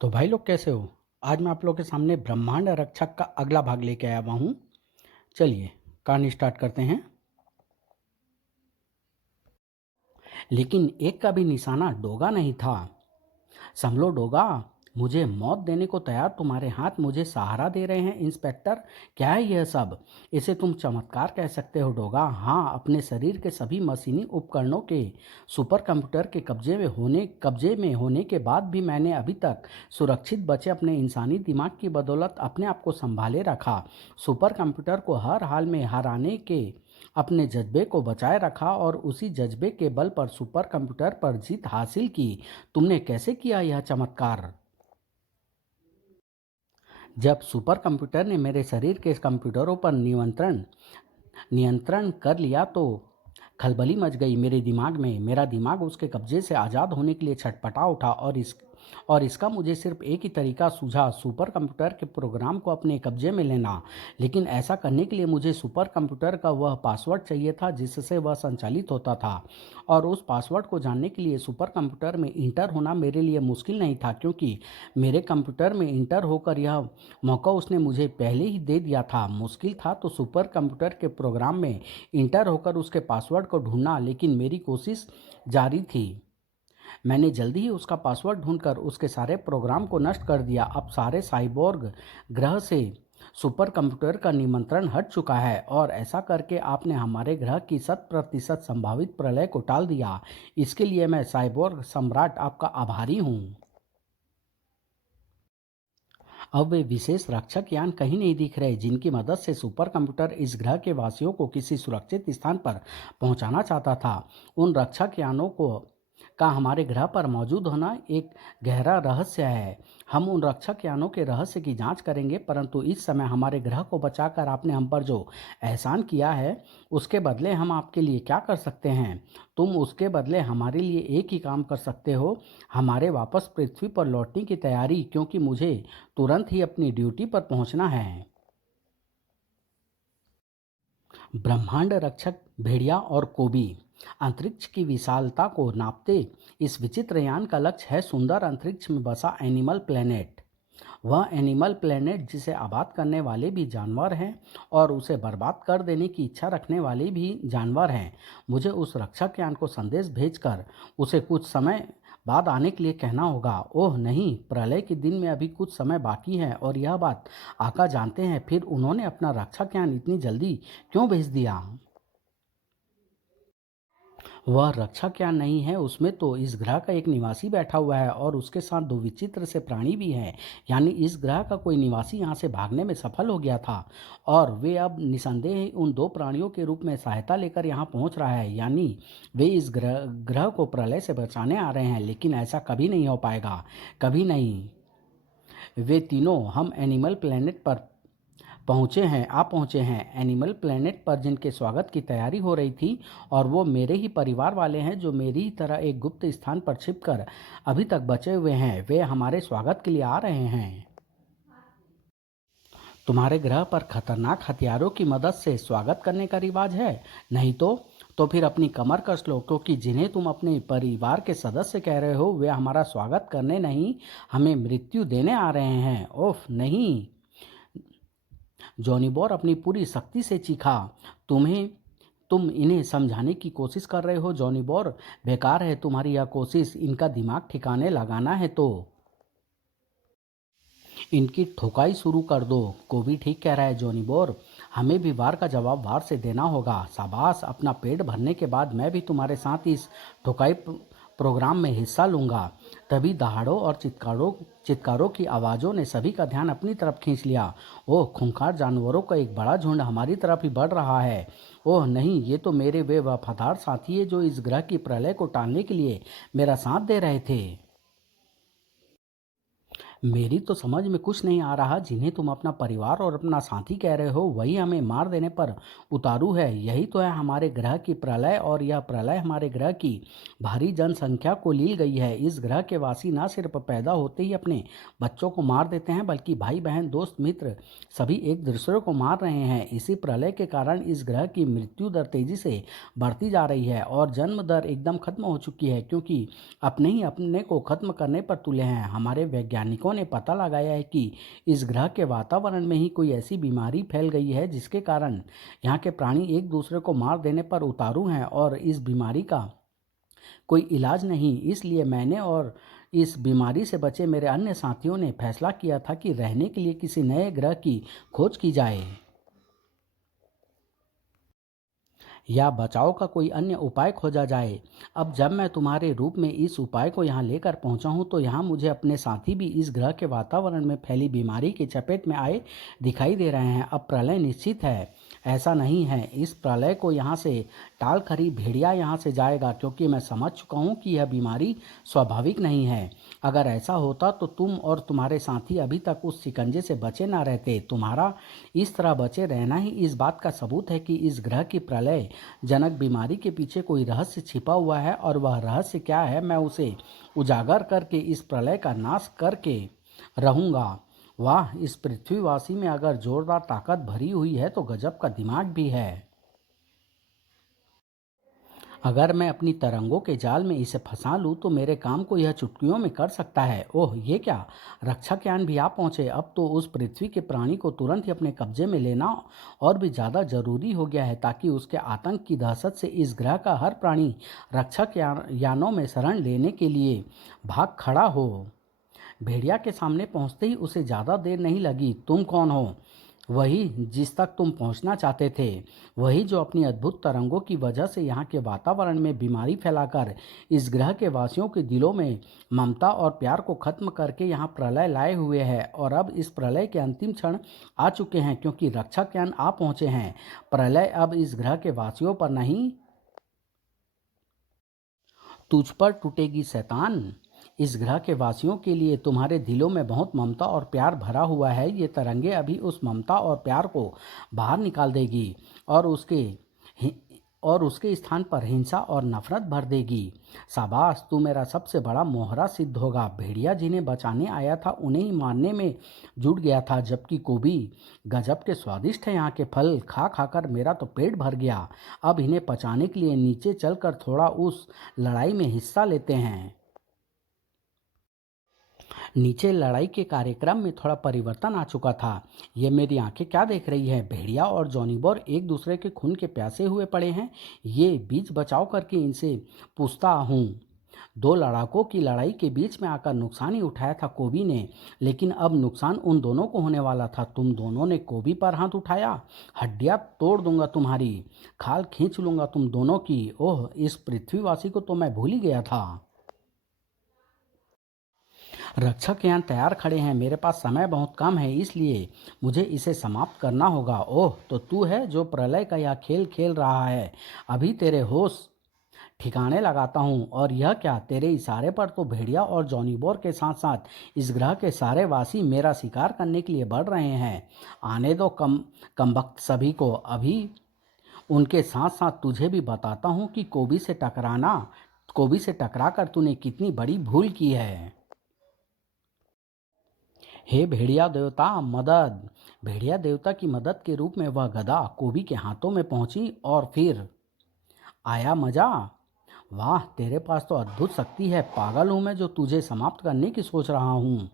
तो भाई लोग कैसे हो। आज मैं आप लोग के सामने ब्रह्मांड रक्षक का अगला भाग लेके आया हुआ हूँ। चलिए कहानी स्टार्ट करते हैं। लेकिन एक का भी निशाना डोगा नहीं था। संभलो डोगा, मुझे मौत देने को तैयार तुम्हारे हाथ मुझे सहारा दे रहे हैं। इंस्पेक्टर, क्या है यह सब? इसे तुम चमत्कार कह सकते हो डोगा। हाँ, अपने शरीर के सभी मशीनी उपकरणों के सुपर कंप्यूटर के कब्जे में होने के बाद भी मैंने अभी तक सुरक्षित बचे अपने इंसानी दिमाग की बदौलत अपने आप को संभाले रखा। सुपर कंप्यूटर को हर हाल में हराने के अपने जज्बे को बचाए रखा और उसी जज्बे के बल पर सुपर कंप्यूटर पर जीत हासिल की। तुमने कैसे किया यह चमत्कार? जब सुपर कंप्यूटर ने मेरे शरीर के कंप्यूटरों पर नियंत्रण नियंत्रण कर लिया तो खलबली मच गई मेरे दिमाग में। मेरा दिमाग उसके कब्जे से आज़ाद होने के लिए छटपटा उठा और इसका मुझे सिर्फ एक ही तरीका सूझा, सुपर कंप्यूटर के प्रोग्राम को अपने कब्जे में लेना। लेकिन ऐसा करने के लिए मुझे सुपर कंप्यूटर का वह पासवर्ड चाहिए था जिससे वह संचालित होता था। और उस पासवर्ड को जानने के लिए सुपर कंप्यूटर में इंटर होना मेरे लिए मुश्किल नहीं था, क्योंकि मेरे कंप्यूटर में इंटर होकर यह मौका उसने मुझे पहले ही दे दिया था। मुश्किल था तो सुपर कंप्यूटर के प्रोग्राम में इंटर होकर उसके पासवर्ड को ढूंढना, लेकिन मेरी कोशिश जारी थी। मैंने जल्दी ही उसका पासवर्ड ढूंढकर उसके सारे प्रोग्राम को नष्ट कर दिया। अब सारे साइबोर्ग ग्रह से सुपर कंप्यूटर का निमंत्रण हट चुका है और ऐसा करके आपने हमारे ग्रह की 100% संभावित प्रलय को टाल दिया। इसके लिए मैं साइबोर्ग सम्राट आपका आभारी हूँ। अब वे विशेष रक्षक यान कहीं नहीं दिख रहे जिनकी मदद से सुपर कंप्यूटर इस ग्रह के वासियों को किसी सुरक्षित स्थान पर पहुंचाना चाहता था। उन रक्षक यानों को का हमारे ग्रह पर मौजूद होना एक गहरा रहस्य है। हम उन रक्षक यानों के रहस्य की जांच करेंगे, परंतु इस समय हमारे ग्रह को बचाकर आपने हम पर जो एहसान किया है उसके बदले हम आपके लिए क्या कर सकते हैं? तुम उसके बदले हमारे लिए एक ही काम कर सकते हो, हमारे वापस पृथ्वी पर लौटने की तैयारी, क्योंकि मुझे तुरंत ही अपनी ड्यूटी पर पहुंचना है। ब्रह्मांड रक्षक भेड़िया और कोबी। अंतरिक्ष की विशालता को नापते इस विचित्र यान का लक्ष्य है सुंदर अंतरिक्ष में बसा एनिमल प्लेनेट। वह एनिमल प्लेनेट जिसे आबाद करने वाले भी जानवर हैं और उसे बर्बाद कर देने की इच्छा रखने वाले भी जानवर हैं। मुझे उस रक्षक यान को संदेश भेजकर उसे कुछ समय बाद आने के लिए कहना होगा। ओह नहीं, प्रलय के दिन में अभी कुछ समय बाकी है और यह बात आका जानते हैं। फिर उन्होंने अपना रक्षक यान इतनी जल्दी क्यों भेज दिया? वह रक्षक यान नहीं है, उसमें तो इस ग्रह का एक निवासी बैठा हुआ है और उसके साथ दो विचित्र से प्राणी भी हैं। यानी इस ग्रह का कोई निवासी यहाँ से भागने में सफल हो गया था और वे अब निसंदेह उन दो प्राणियों के रूप में सहायता लेकर यहाँ पहुँच रहा है। यानी वे इस ग्रह ग्रह को प्रलय से बचाने आ रहे हैं, लेकिन ऐसा कभी नहीं हो पाएगा, कभी नहीं। वे तीनों हम एनिमल प्लेनेट पर पहुँचे हैं एनिमल प्लेनेट पर जिनके स्वागत की तैयारी हो रही थी, और वो मेरे ही परिवार वाले हैं जो मेरी ही तरह एक गुप्त स्थान पर छिपकर अभी तक बचे हुए हैं। वे हमारे स्वागत के लिए आ रहे हैं। तुम्हारे ग्रह पर खतरनाक हथियारों की मदद से स्वागत करने का रिवाज है, नहीं तो फिर अपनी कमर कस लो, क्योंकि जिन्हें तुम अपने परिवार के सदस्य कह रहे हो वे हमारा स्वागत करने नहीं, हमें मृत्यु देने आ रहे हैं। ओफ नहीं, जॉनी बोर अपनी पूरी शक्ति से चीखा। तुम इन्हें समझाने की कोशिश कर रहे हो जॉनी बोर? बेकार है तुम्हारी यह कोशिश। इनका दिमाग ठिकाने लगाना है तो इनकी ठोकाई शुरू कर दो। कोबी ठीक कह रहा है जॉनी बोर, हमें भी वार का जवाब वार से देना होगा। शाबाश, अपना पेट भरने के बाद मैं भी तुम्हारे साथ इस ठोकाई प्रोग्राम में हिस्सा लूंगा। तभी दहाड़ों और चित्कारों की आवाज़ों ने सभी का ध्यान अपनी तरफ खींच लिया। ओह, खूंखार जानवरों का एक बड़ा झुंड हमारी तरफ ही बढ़ रहा है। ओह नहीं, ये तो मेरे वे वफादार साथी है जो इस ग्रह की प्रलय को टालने के लिए मेरा साथ दे रहे थे। मेरी तो समझ में कुछ नहीं आ रहा। जिन्हें तुम अपना परिवार और अपना साथी कह रहे हो वही हमें मार देने पर उतारू है। यही तो है हमारे ग्रह की प्रलय, और यह प्रलय हमारे ग्रह की भारी जनसंख्या को ली गई है। इस ग्रह के वासी न सिर्फ पैदा होते ही अपने बच्चों को मार देते हैं, बल्कि भाई बहन दोस्त मित्र सभी एक दूसरे को मार रहे हैं। इसी प्रलय के कारण इस ग्रह की मृत्यु दर तेजी से बढ़ती जा रही है और जन्म दर एकदम खत्म हो चुकी है, क्योंकि अपने ही अपने को खत्म करने पर तुले हैं। हमारे वैज्ञानिकों वैज्ञानिकों ने पता लगाया है कि इस ग्रह के वातावरण में ही कोई ऐसी बीमारी फैल गई है जिसके कारण यहाँ के प्राणी एक दूसरे को मार देने पर उतारू हैं और इस बीमारी का कोई इलाज नहीं। इसलिए मैंने और इस बीमारी से बचे मेरे अन्य साथियों ने फैसला किया था कि रहने के लिए किसी नए ग्रह की खोज की जाए या बचाव का कोई अन्य उपाय खोजा जाए। अब जब मैं तुम्हारे रूप में इस उपाय को यहाँ लेकर पहुँचा हूँ तो यहाँ मुझे अपने साथी भी इस ग्रह के वातावरण में फैली बीमारी की चपेट में आए दिखाई दे रहे हैं। अब प्रलय निश्चित है। ऐसा नहीं है, इस प्रलय को यहाँ से टाल कर ही भेड़िया यहाँ से जाएगा, क्योंकि मैं समझ चुका हूँ कि यह बीमारी स्वाभाविक नहीं है। अगर ऐसा होता तो तुम और तुम्हारे साथी अभी तक उस शिकंजे से बचे ना रहते। तुम्हारा इस तरह बचे रहना ही इस बात का सबूत है कि इस ग्रह की प्रलय जनक बीमारी के पीछे कोई रहस्य छिपा हुआ है, और वह रहस्य क्या है मैं उसे उजागर करके इस प्रलय का नाश करके रहूँगा। वाह, इस पृथ्वीवासी में अगर जोरदार ताकत भरी हुई है तो गजब का दिमाग भी है। अगर मैं अपनी तरंगों के जाल में इसे फंसा लूँ तो मेरे काम को यह चुटकियों में कर सकता है। ओह, ये क्या, रक्षक यान भी आ पहुँचे। अब तो उस पृथ्वी के प्राणी को तुरंत ही अपने कब्जे में लेना और भी ज़्यादा जरूरी हो गया है, ताकि उसके आतंक की दहशत से इस ग्रह का हर प्राणी रक्षक यानों में शरण लेने के लिए भाग खड़ा हो। भेड़िया के सामने पहुंचते ही उसे ज़्यादा देर नहीं लगी। तुम कौन हो? वही जिस तक तुम पहुंचना चाहते थे, वही जो अपनी अद्भुत तरंगों की वजह से यहाँ के वातावरण में बीमारी फैलाकर इस ग्रह के वासियों के दिलों में ममता और प्यार को खत्म करके यहाँ प्रलय लाए हुए है। और अब इस प्रलय के अंतिम क्षण आ चुके हैं, क्योंकि रक्षक यान आ पहुँचे हैं। प्रलय अब इस ग्रह के वासियों पर नहीं, तुझ पर टूटेगी शैतान। इस ग्रह के वासियों के लिए तुम्हारे दिलों में बहुत ममता और प्यार भरा हुआ है। ये तरंगे अभी उस ममता और प्यार को बाहर निकाल देगी और हि- उसके स्थान पर हिंसा और नफरत भर देगी। शाबाश, तू मेरा सबसे बड़ा मोहरा सिद्ध होगा। भेड़िया जिन्हें बचाने आया था उन्हें ही मारने में जुट गया था, जबकि गोभी गजब के स्वादिष्ट है। यहाँ के फल खा खाकर मेरा तो पेट भर गया। अब इन्हें पचाने के लिए नीचे चलकर थोड़ा उस लड़ाई में हिस्सा लेते हैं। नीचे लड़ाई के कार्यक्रम में थोड़ा परिवर्तन आ चुका था। ये मेरी आंखें क्या देख रही है? भेड़िया और जॉनीबोर एक दूसरे के खून के प्यासे हुए पड़े हैं। ये बीच बचाव करके इनसे पूछता हूँ। दो लड़ाकों की लड़ाई के बीच में आकर नुकसान ही उठाया था कोबी ने, लेकिन अब नुकसान उन दोनों को होने वाला था। तुम दोनों ने कोबी पर हाथ उठाया, हड्डियां तोड़ दूंगा तुम्हारी, खाल खींच लूंगा तुम दोनों की। ओह, इस पृथ्वीवासी को तो मैं भूल ही गया था। रक्षक यहाँ तैयार खड़े हैं। मेरे पास समय बहुत कम है, इसलिए मुझे इसे समाप्त करना होगा। ओह, तो तू है जो प्रलय का यह खेल खेल रहा है। अभी तेरे होश ठिकाने लगाता हूँ। और यह क्या, तेरे इशारे पर तो भेड़िया और जॉनीबोर के साथ साथ इस ग्रह के सारे वासी मेरा शिकार करने के लिए बढ़ रहे हैं। आने दो कमबख्त सभी को। अभी उनके साथ साथ तुझे भी बताता हूँ कि कोबी से टकरा कर तूने कितनी बड़ी भूल की है। हे भेड़िया देवता, मदद। भेड़िया देवता की मदद के रूप में वह गदा कोबी के हाथों में पहुंची। और फिर आया मजा। वाह, तेरे पास तो अद्भुत शक्ति है। पागल हूं मैं जो तुझे समाप्त करने की सोच रहा हूँ।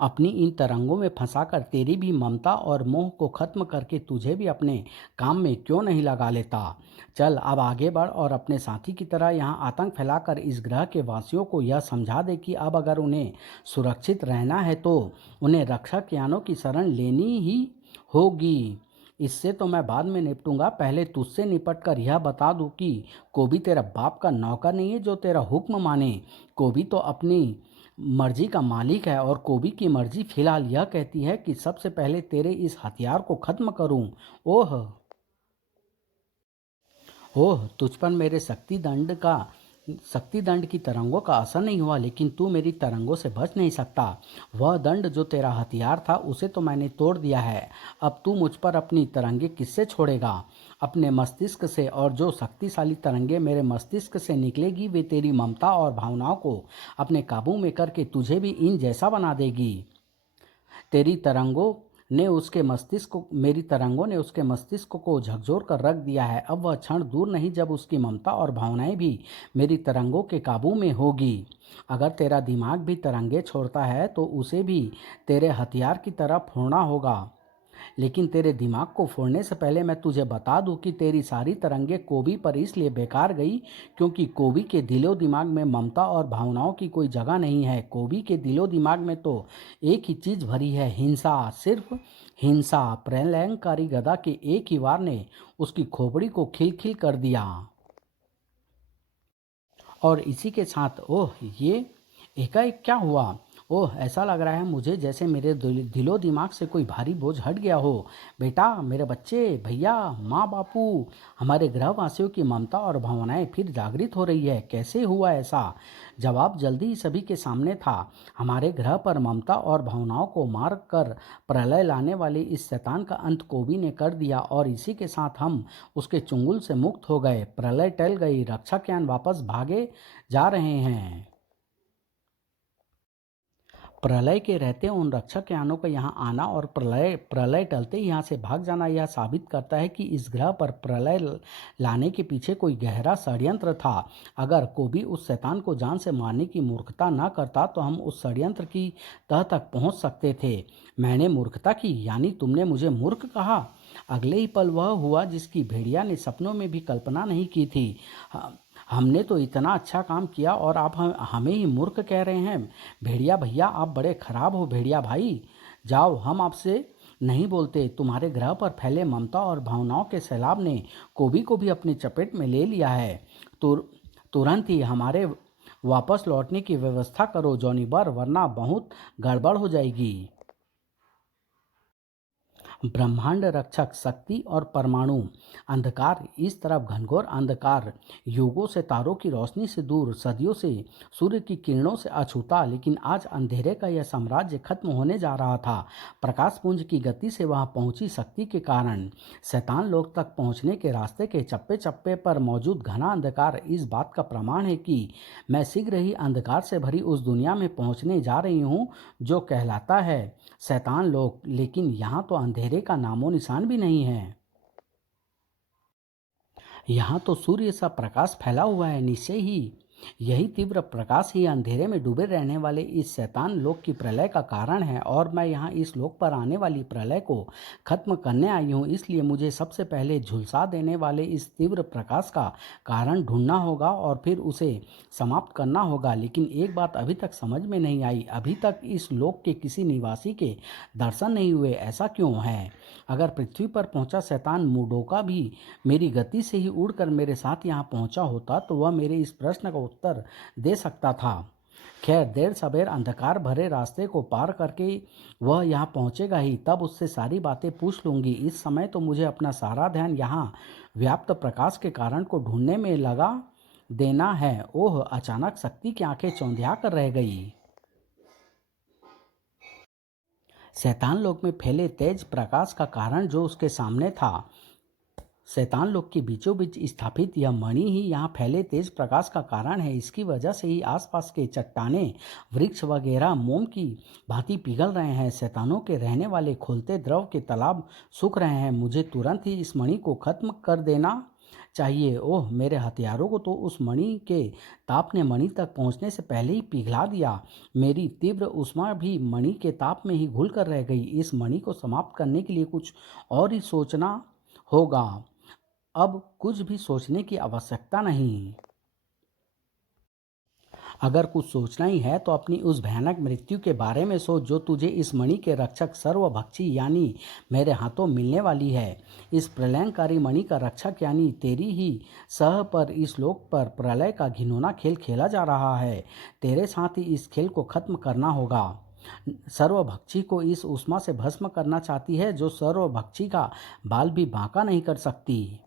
अपनी इन तरंगों में फंसाकर तेरी भी ममता और मोह को खत्म करके तुझे भी अपने काम में क्यों नहीं लगा लेता। चल अब आगे बढ़ और अपने साथी की तरह यहाँ आतंक फैलाकर इस ग्रह के वासियों को यह समझा दे कि अब अगर उन्हें सुरक्षित रहना है तो उन्हें रक्षक यानों की शरण लेनी ही होगी। इससे तो मैं बाद में निपटूंगा, पहले तुझसे निपट कर यह बता दूं कि कोबी तेरा बाप का नौकर नहीं है जो तेरा हुक्म माने। कोबी तो अपनी मर्जी का मालिक है, और कोबी की मर्जी फिलहाल यह कहती है कि सबसे पहले तेरे इस हथियार को खत्म करूं। ओह, ओह, तुझ पर मेरे शक्ति दंड की तरंगों का असर नहीं हुआ, लेकिन तू मेरी तरंगों से बच नहीं सकता। वह दंड जो तेरा हथियार था उसे तो मैंने तोड़ दिया है। अब तू मुझ पर अपनी तरंगे किससे छोड़ेगा? अपने मस्तिष्क से। और जो शक्तिशाली तरंगे मेरे मस्तिष्क से निकलेगी वे तेरी ममता और भावनाओं को अपने काबू में करके तुझे भी इन जैसा बना देगी। तेरी तरंगों ने उसके मस्तिष्क को मेरी तरंगों ने उसके मस्तिष्क को झकझोर कर रख दिया है। अब वह क्षण दूर नहीं जब उसकी ममता और भावनाएं भी मेरी तरंगों के काबू में होगी। अगर तेरा दिमाग भी तरंगे छोड़ता है तो उसे भी तेरे हथियार की तरह फोड़ना होगा। लेकिन तेरे दिमाग को फोड़ने से पहले मैं तुझे बता दूं कि तेरी सारी तरंगे कोबी पर इसलिए बेकार गई क्योंकि कोबी के दिलो दिमाग में ममता और भावनाओं की कोई जगह नहीं है। कोबी के दिलो दिमाग में तो एक ही चीज भरी है, हिंसा, सिर्फ हिंसा। प्रलयंकारी गदा के एक ही वार ने उसकी खोपड़ी को खिलखिल कर दिया। और इसी के साथ ओह ये एकाएक क्या हुआ? ओह ऐसा लग रहा है मुझे जैसे मेरे दिलो दिमाग से कोई भारी बोझ हट गया हो। बेटा, मेरे बच्चे, भैया, माँ, बापू, हमारे ग्रहवासियों की ममता और भावनाएं फिर जागृत हो रही है। कैसे हुआ ऐसा? जवाब जल्दी ही सभी के सामने था। हमारे ग्रह पर ममता और भावनाओं को मार कर प्रलय लाने वाले इस शैतान का अंत कोबी ने कर दिया और इसी के साथ हम उसके चुंगल से मुक्त हो गए। प्रलय टल गई, रक्षक यान वापस भागे जा रहे हैं। प्रलय के रहते उन रक्षक यानों का यहाँ आना और प्रलय प्रलय टलते ही यहाँ से भाग जाना यह साबित करता है कि इस ग्रह पर प्रलय लाने के पीछे कोई गहरा षड्यंत्र था। अगर कोबी उस शैतान को जान से मारने की मूर्खता न करता तो हम उस षड्यंत्र की तह तक पहुँच सकते थे। मैंने मूर्खता की, यानी तुमने मुझे मूर्ख कहा? अगले ही पल वह हुआ जिसकी भेड़िया ने सपनों में भी कल्पना नहीं की थी। हमने तो इतना अच्छा काम किया और आप हमें ही मूर्ख कह रहे हैं। भेड़िया भैया, आप बड़े खराब हो। भेड़िया भाई, जाओ, हम आपसे नहीं बोलते। तुम्हारे ग्रह पर फैले ममता और भावनाओं के सैलाब ने कोबी को भी अपनी चपेट में ले लिया है। तुरंत ही हमारे वापस लौटने की व्यवस्था करो जॉनी बर, वरना बहुत गड़बड़ हो जाएगी। ब्रह्मांड रक्षक शक्ति और परमाणु अंधकार, इस तरफ घनघोर अंधकार, युगों से तारों की रोशनी से दूर, सदियों से सूर्य की किरणों से अछूता। लेकिन आज अंधेरे का यह साम्राज्य खत्म होने जा रहा था। प्रकाश पुंज की गति से वहां पहुंची शक्ति के कारण शैतान लोक तक पहुंचने के रास्ते के चप्पे चप्पे पर मौजूद घना अंधकार इस बात का प्रमाण है कि मैं शीघ्र ही अंधकार से भरी उस दुनिया में पहुंचने जा रही हूं जो कहलाता है शैतान लोक। लेकिन यहाँ तो अंधेरे का नामो निशान भी नहीं है। यहाँ तो सूर्य सा प्रकाश फैला हुआ है। निश्चय ही यही तीव्र प्रकाश ही अंधेरे में डूबे रहने वाले इस शैतान लोक की प्रलय का कारण है और मैं यहाँ इस लोक पर आने वाली प्रलय को खत्म करने आई हूँ। इसलिए मुझे सबसे पहले झुलसा देने वाले इस तीव्र प्रकाश का कारण ढूंढना होगा और फिर उसे समाप्त करना होगा। लेकिन एक बात अभी तक समझ में नहीं आई, अभी तक इस लोक के किसी निवासी के दर्शन नहीं हुए। ऐसा क्यों है? अगर पृथ्वी पर पहुंचा शैतान मुडोका भी मेरी गति से ही उड़कर मेरे साथ यहाँ पहुंचा होता तो वह मेरे इस प्रश्न का उत्तर दे सकता था। खैर, देर सबेर अंधकार भरे रास्ते को पार करके वह यहाँ पहुंचेगा ही, तब उससे सारी बातें पूछ लूंगी। इस समय तो मुझे अपना सारा ध्यान यहाँ व्याप्त प्रकाश के कारण को ढूंढने में लगा देना है। ओह, अचानक शक्ति की आंखें चौंधिया कर रह गई। शैतान लोक में फैले तेज प्रकाश का कारण जो उसके सामने था, शैतान लोक के बीचों बीच स्थापित यह मणि ही यहाँ फैले तेज प्रकाश का कारण है। इसकी वजह से ही आसपास के चट्टाने, वृक्ष वगैरह मोम की भांति पिघल रहे हैं। शैतानों के रहने वाले खोलते द्रव के तालाब सूख रहे हैं। मुझे तुरंत ही इस मणि को खत्म कर देना चाहिए। ओह, मेरे हथियारों को तो उस मणि के ताप ने मणि तक पहुंचने से पहले ही पिघला दिया। मेरी तीव्र ऊष्मा भी मणि के ताप में ही घुल कर रह गई। इस मणि को समाप्त करने के लिए कुछ और ही सोचना होगा। अब कुछ भी सोचने की आवश्यकता नहीं। अगर कुछ सोचना ही है तो अपनी उस भयानक मृत्यु के बारे में सोच जो तुझे इस मणि के रक्षक सर्वभक्षी यानी मेरे हाथों मिलने वाली है। इस प्रलयंकारी मणि का रक्षक यानी तेरी ही सह पर इस लोक पर प्रलय का घिनौना खेल खेला जा रहा है। तेरे साथ ही इस खेल को खत्म करना होगा। सर्वभक्षी को इस उष्मा से भस्म करना चाहती है जो सर्वभक्षी का बाल भी बांका नहीं कर सकती।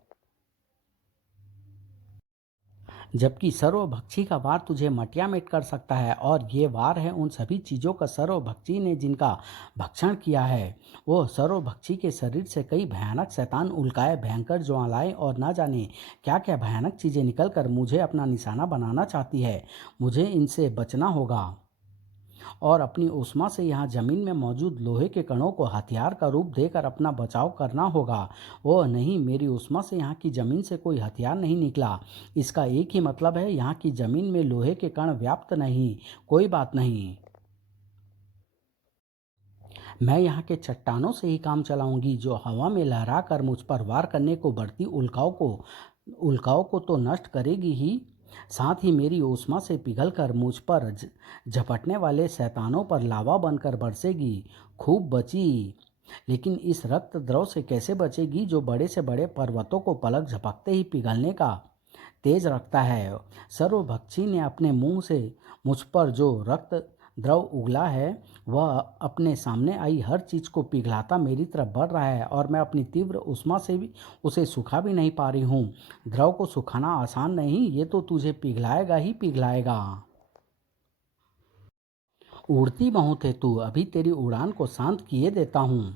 जबकि सर्वभक्षी का वार तुझे मटिया-मेट कर सकता है और ये वार है उन सभी चीज़ों का सर्वभक्षी ने जिनका भक्षण किया है। वो सर्वभक्षी के शरीर से कई भयानक शैतान उल्काएँ, भयंकर ज्वालाएँ और न जाने क्या-क्या भयानक चीज़ें निकल कर मुझे अपना निशाना बनाना चाहती है। मुझे इनसे बचना होगा। और अपनी ऊष्मा से यहाँ जमीन में मौजूद लोहे के कणों को हथियार का रूप देकर अपना बचाव करना होगा। ओह नहीं, मेरी ऊष्मा से यहाँ की जमीन से कोई हथियार नहीं निकला। इसका एक ही मतलब है, यहाँ की जमीन में लोहे के कण व्याप्त नहीं। कोई बात नहीं, मैं यहाँ के चट्टानों से ही काम चलाऊंगी, जो हवा में लहरा कर मुझ पर वार करने को बढ़ती उल्काओं को तो नष्ट करेगी ही, साथ ही मेरी ऊष्मा से पिघल कर मुझ पर झपटने वाले शैतानों पर लावा बनकर बरसेगी। खूब बची, लेकिन इस रक्त द्रव से कैसे बचेगी जो बड़े से बड़े पर्वतों को पलक झपकते ही पिघलने का तेज रखता है। सर्वभक्षी ने अपने मुंह से मुझ पर जो रक्त द्रव उगला है, वह अपने सामने आई हर चीज को पिघलाता मेरी तरफ बढ़ रहा है, और मैं अपनी तीव्र उष्मा से भी उसे सुखा भी नहीं पा रही हूँ। द्रव को सुखाना आसान नहीं, ये तो तुझे पिघलाएगा ही पिघलाएगा। उड़ती बहुत है तू, अभी तेरी उड़ान को शांत किए देता हूँ।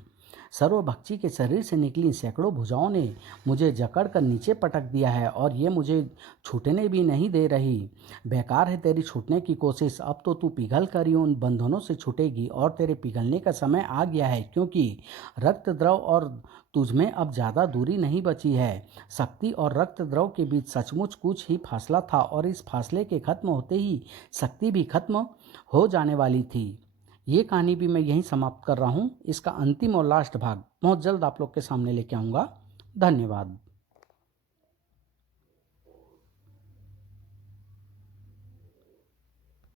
सर्वभक्षी के शरीर से निकली सैकड़ों भुजाओं ने मुझे जकड़ कर नीचे पटक दिया है, और ये मुझे छूटने भी नहीं दे रही। बेकार है तेरी छूटने की कोशिश, अब तो तू पिघल कर ही उन बंधनों से छूटेगी, और तेरे पिघलने का समय आ गया है, क्योंकि रक्त द्रव और तुझमें अब ज़्यादा दूरी नहीं बची है। शक्ति और रक्त द्रव के बीच सचमुच कुछ ही फासला था, और इस फासले के खत्म होते ही शक्ति भी खत्म हो जाने वाली थी। ये कहानी भी मैं यहीं समाप्त कर रहा हूँ। इसका अंतिम और लास्ट भाग बहुत जल्द आप लोग के सामने लेके आऊँगा। धन्यवाद।